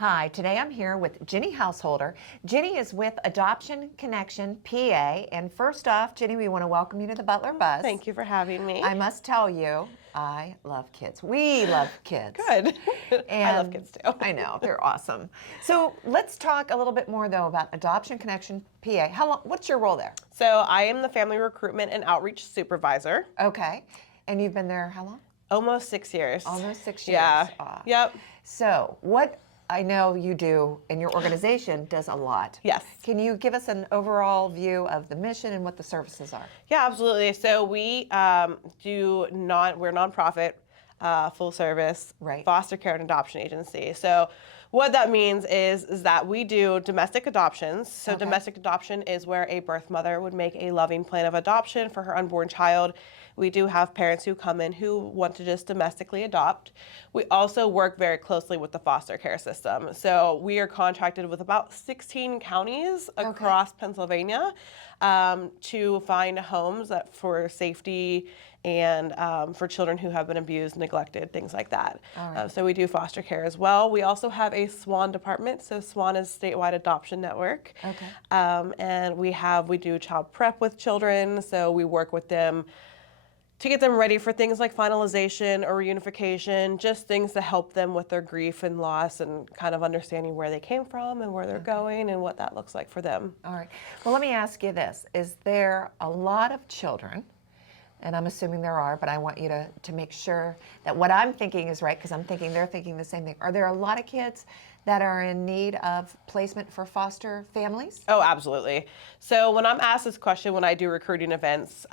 Hi, today I'm here with Virginia Householder. Ginny is with Adoption Connection PA. And first off, Ginny, we want to welcome you to the Butler Buzz. Thank you for having me. I must tell you, I love kids. We love kids. Good. And I love kids too. I know, they're awesome. So let's talk a little bit more though about Adoption Connection PA. What's your role there? So I am the Family Recruitment and Outreach Supervisor. Okay. And you've been there how long? Almost 6 years. Almost 6 years. Yeah. Yep. So what I know you do, and your organization does a lot. Yes. Can you give us an overall view of the mission and what the services are? Yeah, absolutely. So we we're nonprofit, full service, Right. foster care and adoption agency. So what that means is that we do domestic adoptions. So Okay. domestic adoption is where a birth mother would make a loving plan of adoption for her unborn child. We do have parents who come in who want to just domestically adopt. We also work very closely with the foster care system. So we are contracted with about 16 counties across Pennsylvania to find homes for safety and for children who have been abused, neglected, things like that. All right. So we do foster care as well. We also have a SWAN department. So SWAN is Statewide Adoption Network. Okay. And we do child prep with children. So we work with them to get them ready for things like finalization or reunification, just things to help them with their grief and loss and kind of understanding where they came from and where they're going and what that looks like for them. All right. Well, let me ask you this. Is there a lot of children, and I'm assuming there are, but I want you to make sure that what I'm thinking is right, because I'm thinking they're thinking the same thing. Are there a lot of kids that are in need of placement for foster families? Oh, absolutely. So when I'm asked this question when I do recruiting events,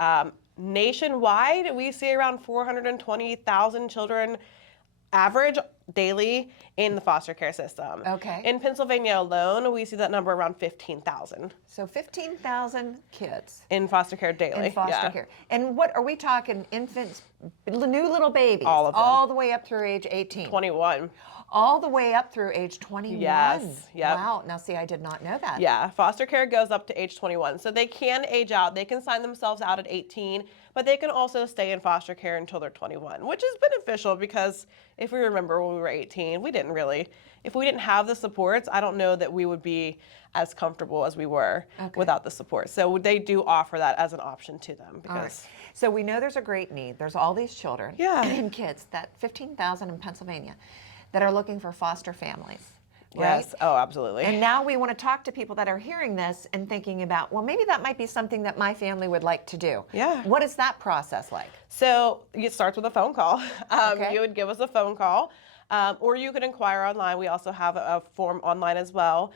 nationwide, we see around 420,000 children average daily in the foster care system. Okay. In Pennsylvania alone, we see that number around 15,000. So 15,000 kids In foster care daily. in foster care. And what are we talking? Infants, new little babies? All of them. All the way up through age 18? 21. All the way up through age 21? Yes, yep. Wow. Now, see, I did not know that. Yeah, foster care goes up to age 21. So they can age out. They can sign themselves out at 18, but they can also stay in foster care until they're 21, which is beneficial because if we remember when we were 18, if we didn't have the supports, I don't know that we would be as comfortable as we were without the support. So they do offer that as an option to them. Because All right. So we know there's a great need. There's all these children and kids, that 15,000 in Pennsylvania, that are looking for foster families. Right? Yes, oh, absolutely. And now we want to talk to people that are hearing this and thinking about, well, maybe that might be something that my family would like to do. Yeah. What is that process like? So it starts with a phone call. Okay. You would give us a phone call, or you could inquire online. We also have a form online as well.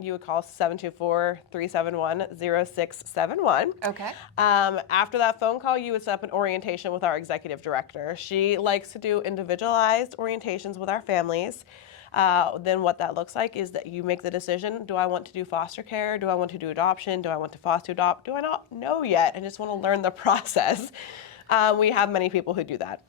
You would call 724-371-0671. Okay. After that phone call, you would set up an orientation with our executive director. She likes to do individualized orientations with our families. Then what that looks like is that you make the decision, do I want to do foster care? Do I want to do adoption? Do I want to foster adopt? Do I not know yet and just want to learn the process? We have many people who do that.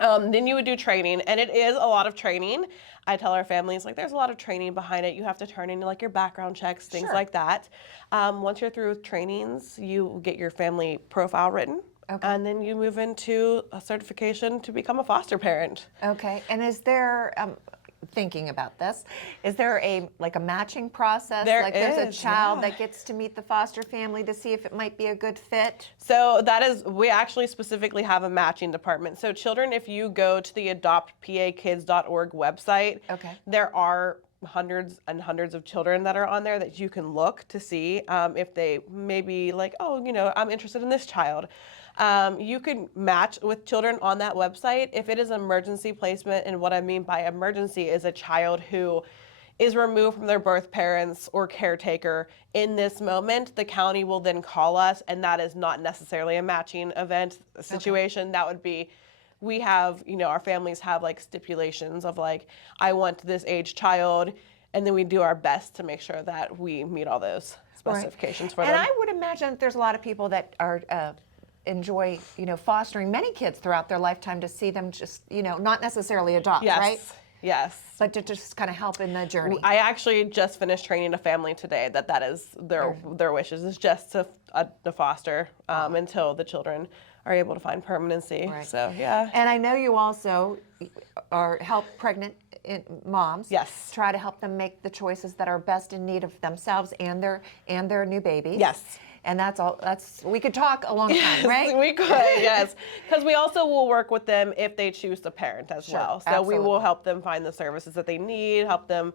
Then you would do training, and it is a lot of training. I tell our families, there's a lot of training behind it. You have to turn in, your background checks, things like that. Once you're through with trainings, you get your family profile written. Okay. And then you move into a certification to become a foster parent. Okay. And is there, thinking about this, is there a matching process? There's a child that gets to meet the foster family to see if it might be a good fit? So we actually specifically have a matching department. So children, if you go to the adoptpakids.org website, there are hundreds and hundreds of children that are on there that you can look to see if they may be I'm interested in this child. You can match with children on that website if it is an emergency placement, and what I mean by emergency is a child who is removed from their birth parents or caretaker in this moment. The county will then call us, and that is not necessarily a matching event situation. That would be, we have, our families have stipulations of I want this age child, and then we do our best to make sure that we meet all those specifications for them. And I would imagine that there's a lot of people that are enjoy, fostering many kids throughout their lifetime to see them just, not necessarily adopt, right? Yes. But to just kind of help in the journey. I actually just finished training a family today that is their wishes is just to foster until the children are able to find permanency. Right. So, yeah. And I know you also help pregnant moms. Yes. Try to help them make the choices that are best in need of themselves and their new babies. Yes. And that's all. We could talk a long time, right? We could, yes. Because we also will work with them if they choose to parent as well. So we will help them find the services that they need, help them.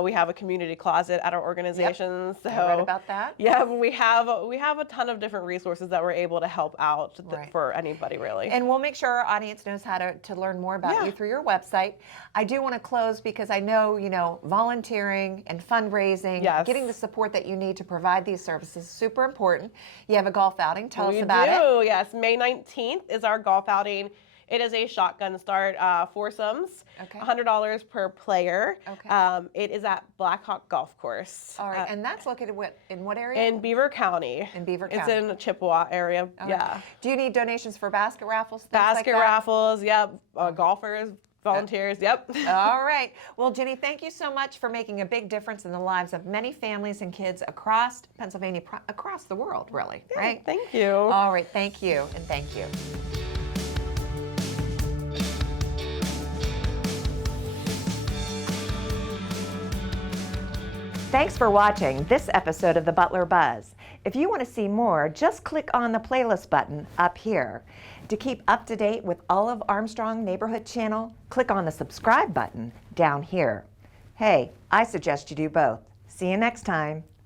We have a community closet at our organization. Yep. So I read about that. Yeah, we have a ton of different resources that we're able to help out for anybody, really. And we'll make sure our audience knows how to learn more about you through your website. I do want to close because I know, volunteering and fundraising, getting the support that you need to provide these services is super important. You have a golf outing. Tell us about it. We do, yes. May 19th is our golf outing. It is a shotgun start, foursomes, $100 per player. Okay. It is at Blackhawk Golf Course. All right, and that's located in what area? In Beaver County. In Beaver County. It's in Chippewa area, Right. Do you need donations for basket raffles, basket raffles, yep. Golfers, volunteers, yep. All right. Well, Jenny, thank you so much for making a big difference in the lives of many families and kids across Pennsylvania, across the world, really, right? Thank you. All right, thank you, and thank you. Thanks for watching this episode of the Butler Buzz. If you want to see more, just click on the playlist button up here. To keep up to date with all of Armstrong Neighborhood Channel, click on the subscribe button down here. Hey, I suggest you do both. See you next time.